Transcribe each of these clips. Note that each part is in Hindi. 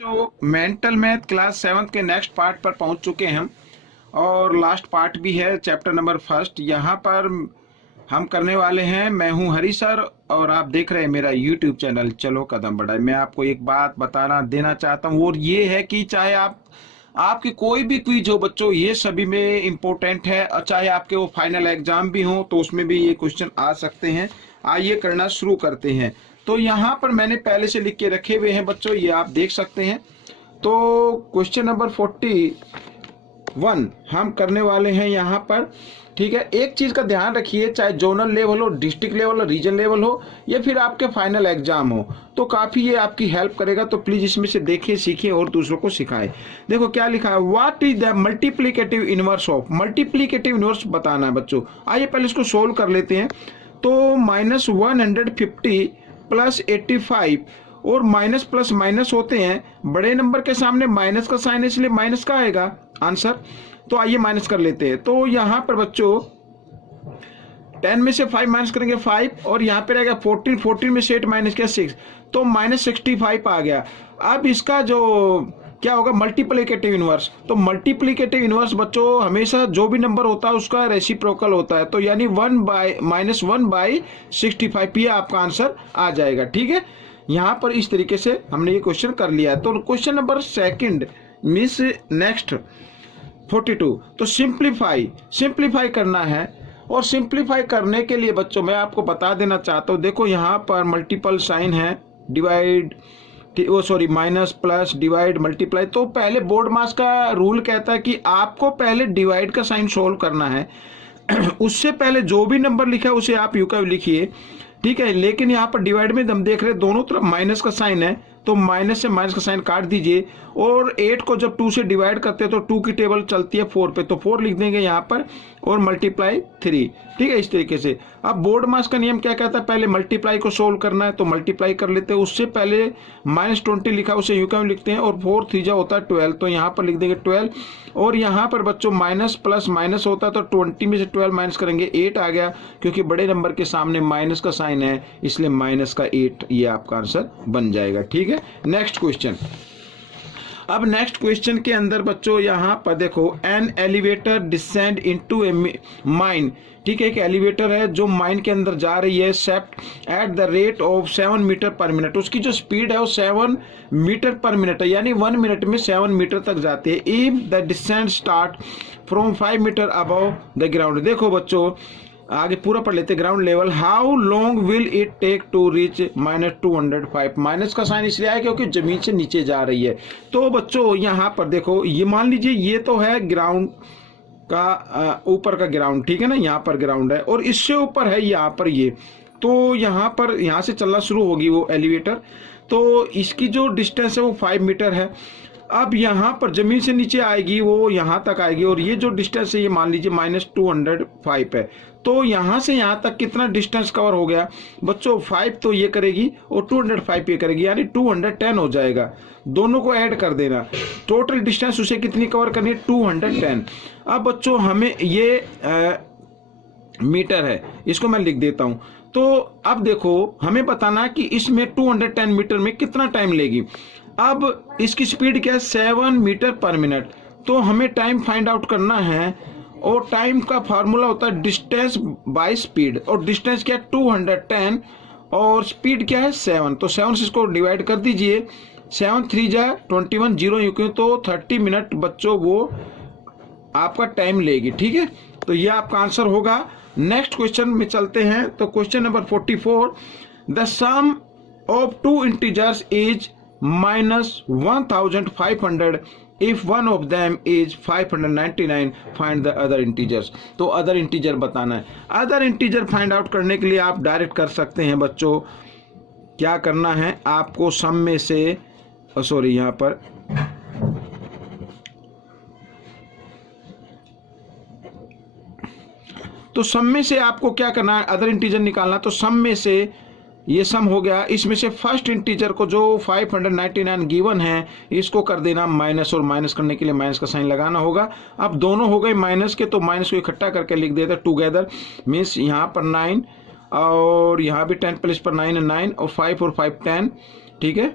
जो मेंटल मैथ क्लास 7 के नेक्स्ट पार्ट पर पहुंच चुके हैं हम और लास्ट पार्ट भी है चैप्टर नंबर फर्स्ट। यहाँ पर हम करने वाले हैं। मैं हूं हरी सर और आप देख रहे हैं मेरा यूट्यूब चैनल चलो कदम बढ़ाए। मैं आपको एक बात बताना देना चाहता हूं और ये है कि चाहे आपकी कोई भी क्विज हो बच्चों, ये सभी में इम्पोर्टेंट है और चाहे आपके वो फाइनल एग्जाम भी हो तो उसमें भी ये क्वेश्चन आ सकते हैं। आइए करना शुरू करते हैं। तो यहाँ पर मैंने पहले से लिख के रखे हुए हैं बच्चों, ये आप देख सकते हैं। तो क्वेश्चन नंबर 41 हम करने वाले हैं यहाँ पर। ठीक है, एक चीज का ध्यान रखिए, चाहे जोनल लेवल हो, डिस्ट्रिक्ट लेवल हो, रीजन लेवल हो या फिर आपके फाइनल एग्जाम हो, तो काफी ये आपकी हेल्प करेगा। तो प्लीज इसमें से देखिए, सीखिए और दूसरों को सिखाएं। देखो क्या लिखा है, what is the multiplicative inverse of. Multiplicative inverse बताना है बच्चों। आइए पहले इसको सोल्व कर लेते हैं। तो -150 प्लस 85 और माइनस प्लस माइनस होते हैं, बड़े नंबर के सामने माइनस का साइन है इसलिए माइनस का आएगा आंसर। तो आइए माइनस कर लेते हैं। तो यहाँ पर बच्चों 10 में से 5 माइनस करेंगे 5 और यहाँ पे रहेगा 14 में से 8 माइनस किया 6, तो -65 आ गया। अब इसका जो क्या होगा, मल्टीप्लिकेटिव इनवर्स। तो मल्टीप्लिकेटिव इनवर्स बच्चों हमेशा जो भी नंबर होता है उसका रेसिप्रोकल होता है, तो यानी -1/65 ये आपका आंसर आ जाएगा। ठीक है, यहाँ पर इस तरीके से हमने ये क्वेश्चन कर लिया है। तो question number second means next 42। तो सिंप्लीफाई करना है और सिंप्लीफाई करने के लिए बच्चों मैं आपको बता देना चाहता हूँ। देखो यहाँ पर मल्टीपल साइन है, divide minus plus divide multiply. तो पहले बोर्ड मास का रूल कहता है कि आपको पहले डिवाइड का साइन सोल्व करना है उससे पहले जो भी नंबर लिखा है उसे आप यू का लिखिए। ठीक है, लेकिन यहाँ पर डिवाइड में हम देख रहे हैं दोनों तरफ माइनस का साइन है, तो माइनस से माइनस का साइन काट दीजिए और 8 को जब 2 से डिवाइड करते हैं तो 2 की टेबल चलती है 4 पे, तो 4 लिख देंगे यहाँ पर और मल्टीप्लाई 3। ठीक है, इस तरीके से। अब बोर्ड मास का नियम क्या कहता है, पहले मल्टीप्लाई को सोल्व करना है तो मल्टीप्लाई कर लेते हैं, उससे पहले -20 लिखा उसे यूं क्यों लिखते हैं और 4 3 होता है 12, तो यहाँ पर लिख देंगे 12। और यहाँ पर बच्चों माइनस प्लस माइनस होता है तो 20 में से 12 माइनस करेंगे 8 आ गया, क्योंकि बड़े नंबर के सामने माइनस का साइन है इसलिए -8 ये आपका आंसर बन जाएगा। ठीक है, नेक्स्ट क्वेश्चन। अब नेक्स्ट क्वेश्चन के अंदर बच्चों यहाँ पर देखो, an elevator descend into A mine. ठीक है, एक एलिवेटर है जो माइन के अंदर जा रही है, seeped at the rate of 7 metre per minute. उसकी जो स्पीड है वो 7 मीटर पर मिनट है, यानी 1 मिनट में 7 मीटर तक जाती है। If the descent start from 5 metre above the ground. देखो बच्चों आगे पूरा पढ़ लेते, ground level. How long will it take to reach -205। Minus का साइन इसलिए आया क्योंकि जमीन से नीचे जा रही है। तो बच्चों यहाँ पर देखो, ये मान लीजिए ये तो है ग्राउंड का ऊपर का ग्राउंड, ठीक है ना, यहाँ पर ग्राउंड है और इससे ऊपर है यहाँ पर ये, तो यहाँ पर यहाँ से चलना शुरू होगी वो एलिवेटर। तो इसकी जो डिस्टेंस है वो 5 मीटर है। अब यहाँ पर जमीन से नीचे आएगी वो यहाँ तक आएगी और ये जो डिस्टेंस है ये मान लीजिए -205 है। तो यहाँ से यहाँ तक कितना डिस्टेंस कवर हो गया बच्चों, 5 तो ये करेगी और 205 ये करेगी, यानी 210 हो जाएगा। दोनों को ऐड कर देना, टोटल डिस्टेंस उसे कितनी कवर करनी है, 210। अब बच्चों हमें ये मीटर है, इसको मैं लिख देता हूँ। तो अब देखो हमें बताना है कि इसमें 210 मीटर में कितना टाइम लेगी। अब इसकी स्पीड क्या है, 7 मीटर पर मिनट। तो हमें टाइम फाइंड आउट करना है और टाइम का फार्मूला होता है डिस्टेंस बाय स्पीड, और डिस्टेंस क्या है 210 और स्पीड क्या है 7। तो 7 से इसको डिवाइड कर दीजिए, 7 3 जा 21 0 यूं क्यों, तो 30 मिनट बच्चों वो आपका टाइम लेगी। ठीक है, तो ये आपका आंसर होगा। नेक्स्ट क्वेश्चन में चलते हैं। तो question number 44, the sum of 2 integers is -1500 if one of them is 599, find the other integers। तो अदर इंटीजर बताना है। अदर इंटीजर फाइंड आउट करने के लिए आप डायरेक्ट कर सकते हैं बच्चों। क्या करना है आपको, सम में से यहाँ पर तो सम में से आपको क्या करना है, अदर इंटीजर निकालना। तो सम में से ये सम हो गया, इसमें से फर्स्ट इंटीजर को जो 599 गिवन है इसको कर देना माइनस, और माइनस करने के लिए माइनस का साइन लगाना होगा। अब दोनों हो गए माइनस के, तो माइनस को इकट्ठा करके लिख देते टुगेदर, मीन्स यहाँ पर 9 और यहाँ भी 10 प्लस पर 9 है 9 और 5 और 5 10। ठीक है,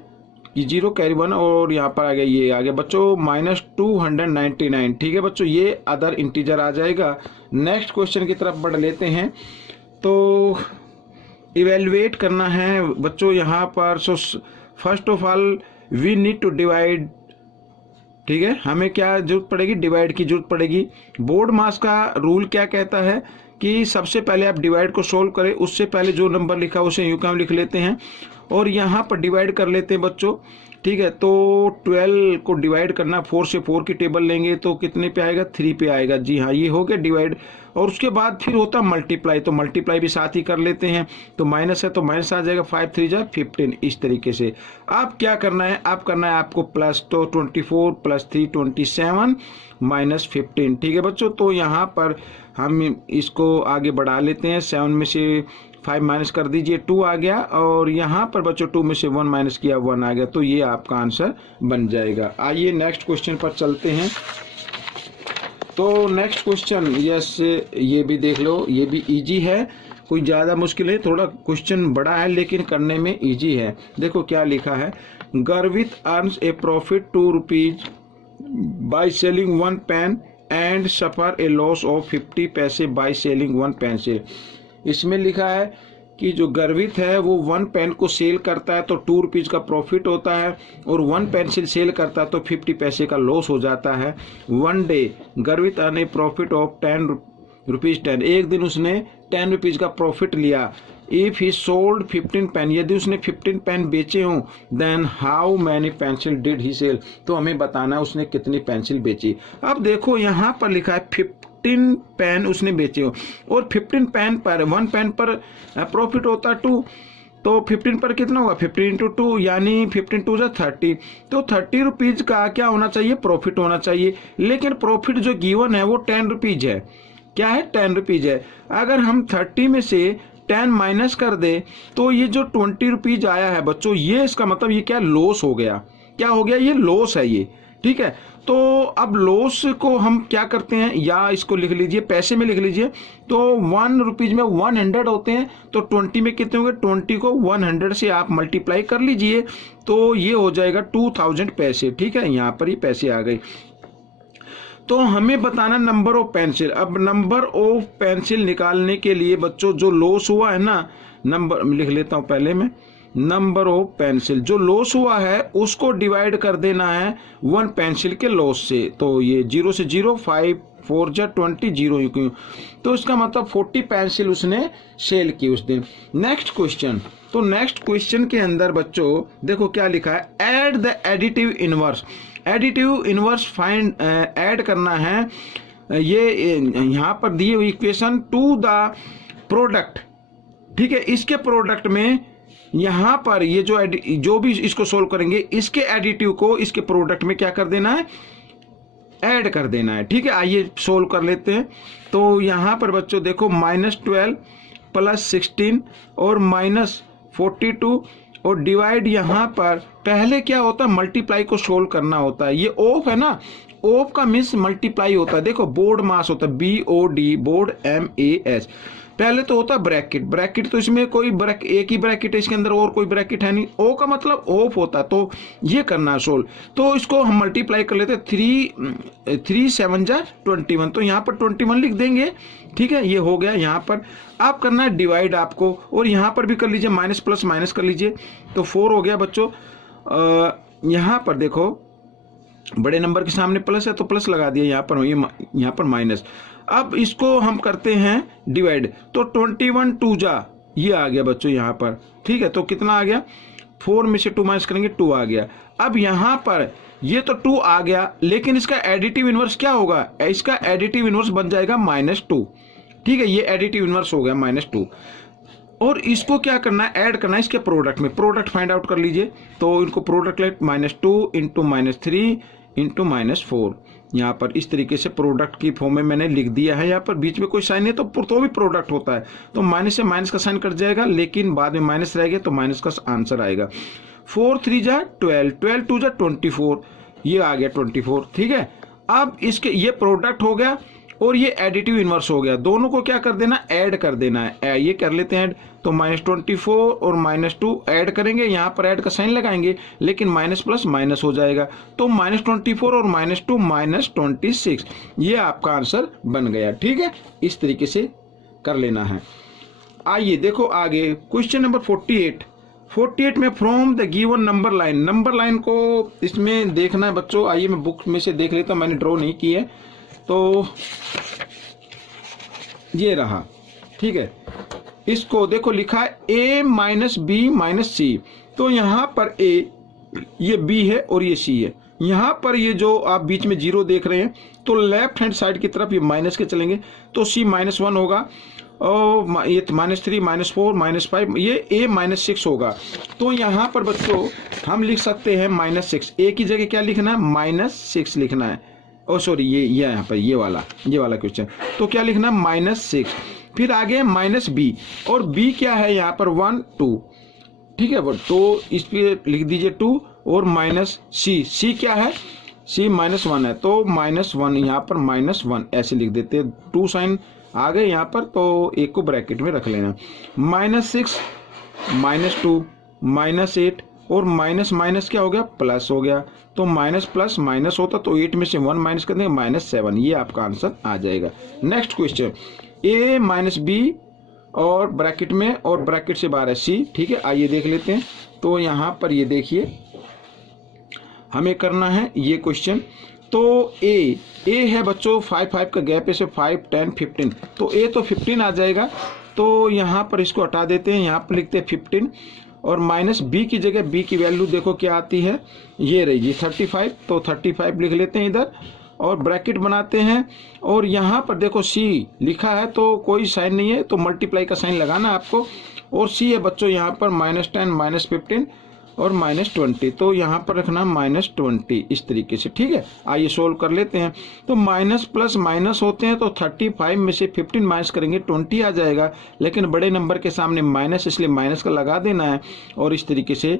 ये 0 कैरी 1 और यहाँ पर आ गया, ये आ गया बच्चों -299। ठीक है बच्चों, ये अदर इंटीजर आ जाएगा। नेक्स्ट क्वेश्चन की तरफ बढ़ लेते हैं। तो इवेलुएट करना है बच्चों यहाँ पर। So first of all we need to divide. ठीक है, हमें क्या जरूरत पड़ेगी, डिवाइड की जरूरत पड़ेगी। बोर्ड मास का रूल क्या कहता है कि सबसे पहले आप डिवाइड को सोल्व करें, उससे पहले जो नंबर लिखा उसे यूं का लिख लेते हैं और यहाँ पर डिवाइड कर लेते हैं बच्चों। ठीक है, तो 12 को डिवाइड करना, 4 से 4 की टेबल लेंगे तो कितने पे आएगा, 3 पे आएगा। जी हाँ, ये हो गया डिवाइड। और उसके बाद फिर होता मल्टीप्लाई, तो मल्टीप्लाई भी साथ ही कर लेते हैं। तो माइनस है तो माइनस आ जाएगा, 5 3 जा 15। इस तरीके से अब क्या करना है, अब करना है आपको प्लस। तो 24 + 3 27 -15। ठीक है बच्चों, तो यहाँ पर हम इसको आगे बढ़ा लेते हैं। 7 में से 5 माइनस कर दीजिए, 2 आ गया। और यहाँ पर बच्चों 2 में से 1 माइनस किया, 1 आ गया। तो ये आपका आंसर बन जाएगा। आइए नेक्स्ट क्वेश्चन पर चलते हैं। तो नेक्स्ट क्वेश्चन, यस, ये भी देख लो, ये भी इजी है, कोई ज़्यादा मुश्किल है, थोड़ा क्वेश्चन बड़ा है लेकिन करने में इजी है। देखो क्या लिखा है, Garvit earns a profit 2 rupees by selling 1 pen and suffer a loss of 50 paise bye selling 1 pencil. इसमें लिखा है कि जो गर्वित है वो 1 पेन को सेल करता है तो 2 रुपीज का प्रॉफिट होता है, और 1 पेंसिल सेल करता है तो 50 पैसे का लॉस हो जाता है। 1 डे गर्वित earn A profit of 10 rupees 10। एक दिन उसने 10 रुपीज का प्रॉफिट लिया। इफ ही सोल्ड 15 पेन, यदि उसने 15 पेन बेचे हों, then how many pencil did he sell, तो हमें बताना है उसने कितनी पेंसिल बेची। अब देखो यहाँ पर लिखा है 15 पेन उसने बेचे हो, और 15 पेन पर 1 पेन पर प्रॉफिट होता 2, तो 15 पर कितना होगा, 15 × 2 यानी 15 2 = 30। तो 30 रुपीज का क्या होना चाहिए, प्रॉफिट होना चाहिए। लेकिन प्रॉफिट जो गिवन है वो 10 रुपीज है। क्या है, 10 रुपीज है। अगर हम 30 में से 10 माइनस कर दे तो ये जो 20 रुपीज आया है बच्चों, ये इसका मतलब ये क्या, लॉस हो गया। क्या हो गया, ये लॉस है ये। ठीक है, तो अब लॉस को हम क्या करते हैं, या इसको लिख लीजिए, पैसे में लिख लीजिए। तो 1 रुपीज में 100 होते हैं, तो 20 में कितने होंगे, 20 को 100 से आप मल्टीप्लाई कर लीजिए, तो ये हो जाएगा 2000 पैसे। ठीक है, यहाँ पर ही पैसे आ गए। तो हमें बताना नंबर ऑफ पेंसिल। अब नंबर ऑफ पेंसिल निकालने के लिए बच्चों जो लॉस हुआ है ना, नंबर लिख लेता हूं पहले मैं, नंबर ऑफ पेंसिल जो लॉस हुआ है उसको डिवाइड कर देना है 1 पेंसिल के लॉस से। तो ये 0 से 0, 5 4 = 20, 0 क्यों, तो इसका मतलब 40 पेंसिल उसने सेल की उस दिन। नेक्स्ट क्वेश्चन, तो नेक्स्ट क्वेश्चन के अंदर बच्चों देखो क्या लिखा है, add the additive inverse. Additive inverse find, add करना है ये यहाँ पर दी हुई इक्वेशन टू द प्रोडक्ट। ठीक है, इसके प्रोडक्ट में यहाँ पर ये जो भी इसको सोल्व करेंगे, इसके एडिटिव को इसके प्रोडक्ट में क्या कर देना है, ऐड कर देना है। ठीक है, आइए सोल्व कर लेते हैं। तो यहाँ पर बच्चों देखो -12 + 16 और -42 और डिवाइड, यहाँ पर पहले क्या होता है, मल्टीप्लाई को सोल्व करना होता है। ये ऑफ है ना, ऑफ का मीन्स मल्टीप्लाई होता है। देखो बोर्ड मास होता है BOD, बोर्ड MAS। पहले तो होता है ब्रैकेट, ब्रैकेट तो इसमें कोई एक ही ब्रैकेट है, इसके अंदर और कोई ब्रैकेट है नहीं। ओ का मतलब ऑफ होता है, तो ये करना है सोल्व। तो इसको हम मल्टीप्लाई कर लेते हैं, 3 7 = 21, तो यहाँ पर 21 लिख देंगे। ठीक है, ये हो गया यहाँ पर। आप करना है डिवाइड आपको, और यहाँ पर भी कर लीजिए, माइनस प्लस माइनस कर लीजिए, तो 4 हो गया बच्चों। यहाँ पर देखो बड़े नंबर के सामने प्लस है तो प्लस लगा दिया, यहाँ पर माइनस। अब इसको हम करते हैं डिवाइड, तो 21 2 जा, ये आ गया बच्चों यहाँ पर। ठीक है, तो कितना आ गया, 4 में से 2 माइनस करेंगे 2 आ गया। अब यहाँ पर ये तो 2 आ गया, लेकिन इसका एडिटिव इनवर्स क्या होगा, इसका एडिटिव इनवर्स बन जाएगा -2। ठीक है, ये एडिटिव इनवर्स हो गया -2। और इसको क्या करना है, ऐड करना है इसके प्रोडक्ट में। प्रोडक्ट फाइंड आउट कर लीजिए, तो इनको प्रोडक्ट लेट -2 × -3 × -4। यहाँ पर इस तरीके से प्रोडक्ट की फॉर्म में मैंने लिख दिया है। यहाँ पर बीच में कोई साइन है तो भी प्रोडक्ट होता है, तो माइनस से माइनस का साइन कट जाएगा, लेकिन बाद में माइनस रहेगा तो माइनस का आंसर आएगा। 4 3 = 12, 12 2 = 24, ये आ गया 24। ठीक है, अब इसके ये प्रोडक्ट हो गया, और ये एडिटिव इनवर्स हो गया, दोनों को क्या कर देना, ऐड कर देना है। ये कर लेते हैं ऐड, तो -24 और -2 ऐड करेंगे, यहाँ पर ऐड का साइन लगाएंगे, लेकिन माइनस प्लस माइनस हो जाएगा, तो -24 और -2 -26, ये आपका आंसर बन गया। ठीक है, इस तरीके से कर लेना है। आइए देखो आगे क्वेश्चन नंबर 48 में from the given number line को इसमें देखना है बच्चों। आइए मैं बुक में से देख लेता हूं, मैंने ड्रॉ नहीं की है, तो ये रहा। ठीक है, इसको देखो लिखा है a - b - c, तो यहां पर a, ये b है और ये c है। यहां पर ये जो आप बीच में जीरो देख रहे हैं, तो लेफ्ट हैंड साइड की तरफ ये माइनस के चलेंगे, तो c -1 होगा, और ये -3 -4 -5, ये a -6 होगा। तो यहाँ पर बच्चों हम लिख सकते हैं -6, a की जगह क्या लिखना है, -6 लिखना है। ओ सॉरी, ये यहाँ पर ये वाला क्वेश्चन, तो क्या लिखना है, -6। फिर आगे -b, और b क्या है यहाँ पर 1 2, ठीक है, तो इस पे लिख दीजिए 2, और -c क्या है, c -1 है, तो -1 यहाँ पर -1 ऐसे लिख देते हैं, 2 साइन आ गए यहाँ पर, तो एक को ब्रैकेट में रख लेना। -6 -2 -8, और माइनस क्या हो गया, प्लस हो गया, तो माइनस प्लस माइनस होता, तो 8 में से 1 माइनस कर देंगे, -7, ये आपका आंसर आ जाएगा। नेक्स्ट क्वेश्चन, a - b और ब्रैकेट में, और ब्रैकेट से बाहर है c। ठीक है, आइए देख लेते हैं। तो यहाँ पर ये देखिए हमें करना है ये क्वेश्चन, तो a है बच्चों 5 का गैप है, से 5 10 15, तो a तो 15 आ जाएगा, तो यहाँ पर इसको हटा देते हैं, यहाँ पर लिखते हैं 15, और -b की जगह b की वैल्यू देखो क्या आती है, ये रही जी 35, तो 35 लिख लेते हैं इधर, और ब्रैकेट बनाते हैं, और यहाँ पर देखो c लिखा है, तो कोई साइन नहीं है, तो मल्टीप्लाई का साइन लगाना आपको, और c है बच्चों यहाँ पर -10 -15 और -20, तो यहाँ पर रखना -20 इस तरीके से। ठीक है, आइए सोल्व कर लेते हैं। तो माइनस प्लस माइनस होते हैं, तो 35 में से 15 माइनस करेंगे 20 आ जाएगा, लेकिन बड़े नंबर के सामने माइनस, इसलिए माइनस का लगा देना है, और इस तरीके से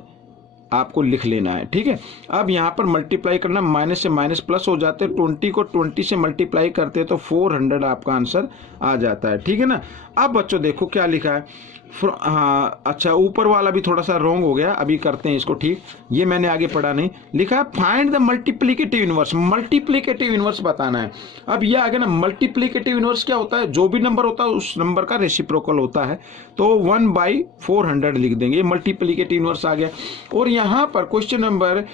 आपको लिख लेना है। ठीक है, अब यहाँ पर मल्टीप्लाई करना, माइनस से माइनस प्लस हो जाते हैं, 20 को 20 से मल्टीप्लाई करते हैं, तो 400 आपका आंसर आ जाता है। ठीक है ना। अब बच्चों देखो क्या लिखा है, हाँ अच्छा, ऊपर वाला भी थोड़ा सा रॉन्ग हो गया, अभी करते हैं इसको ठीक, ये मैंने आगे पढ़ा नहीं। लिखा है find the multiplicative inverse, multiplicative inverse बताना है। अब ये आगे ना, मल्टीप्लिकेटिव इनवर्स क्या होता है, जो भी नंबर होता है उस नंबर का रेसिप्रोकल होता है, तो 1/400 लिख देंगे, मल्टीप्लिकेटिव इनवर्स आ गया। और यहाँ पर क्वेश्चन नंबर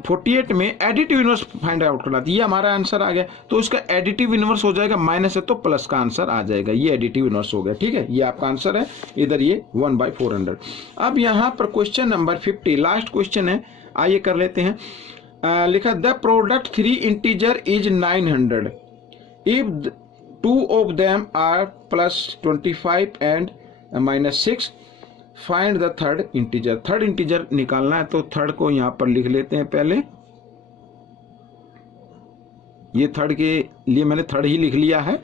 48 में एडिटिव इनवर्स फाइंड आउट करना, ये हमारा आंसर आ गया, तो इसका एडिटिव इनवर्स हो जाएगा, माइनस है तो प्लस का आंसर आ जाएगा, ये एडिटिव इनवर्स हो गया। ठीक है, ये आपका आंसर है, इधर ये 1/400। अब यहाँ पर क्वेश्चन नंबर 50 लास्ट क्वेश्चन है, आइए कर लेते हैं। लिखा the product 3 integer is 900 if 2 of them are +25 and -6, find the third integer निकालना है, तो थर्ड को यहां पर लिख लेते हैं पहले, ये थर्ड के लिए मैंने थर्ड ही लिख लिया है।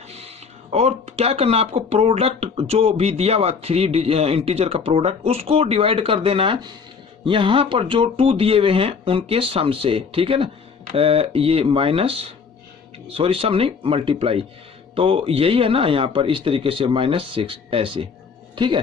और क्या करना है आपको, प्रोडक्ट जो भी दिया हुआ 3 इंटीजर का प्रोडक्ट, उसको डिवाइड कर देना है यहां पर जो 2 दिए हुए हैं उनके सम से। ठीक है ना, ये सम नहीं, मल्टीप्लाई, तो यही है ना, यहाँ पर इस तरीके से -6 ऐसे। ठीक है,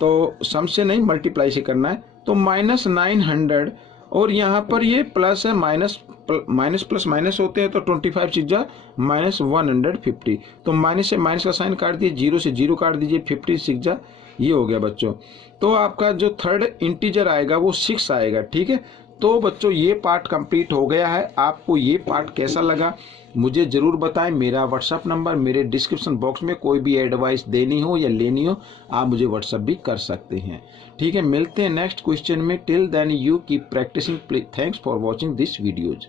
तो सम से नहीं मल्टीप्लाई से करना है, तो -900, और यहाँ पर ये प्लस है, माइनस प्लस माइनस होते हैं, तो 25 चीज़ा -150, तो माइनस से माइनस का साइन काट दीजिए, 0 से 0 काट दीजिए, 50 6 ये हो गया बच्चों। तो आपका जो थर्ड इंटीजर आएगा वो 6 आएगा। ठीक है, तो बच्चों ये पार्ट कंप्लीट हो गया है। आपको ये पार्ट कैसा लगा मुझे ज़रूर बताएं। मेरा व्हाट्सअप नंबर मेरे डिस्क्रिप्शन बॉक्स में, कोई भी एडवाइस देनी हो या लेनी हो आप मुझे व्हाट्सअप भी कर सकते हैं। ठीक है, मिलते हैं नेक्स्ट क्वेश्चन में। Till then you keep practising. Thanks for watching this videos.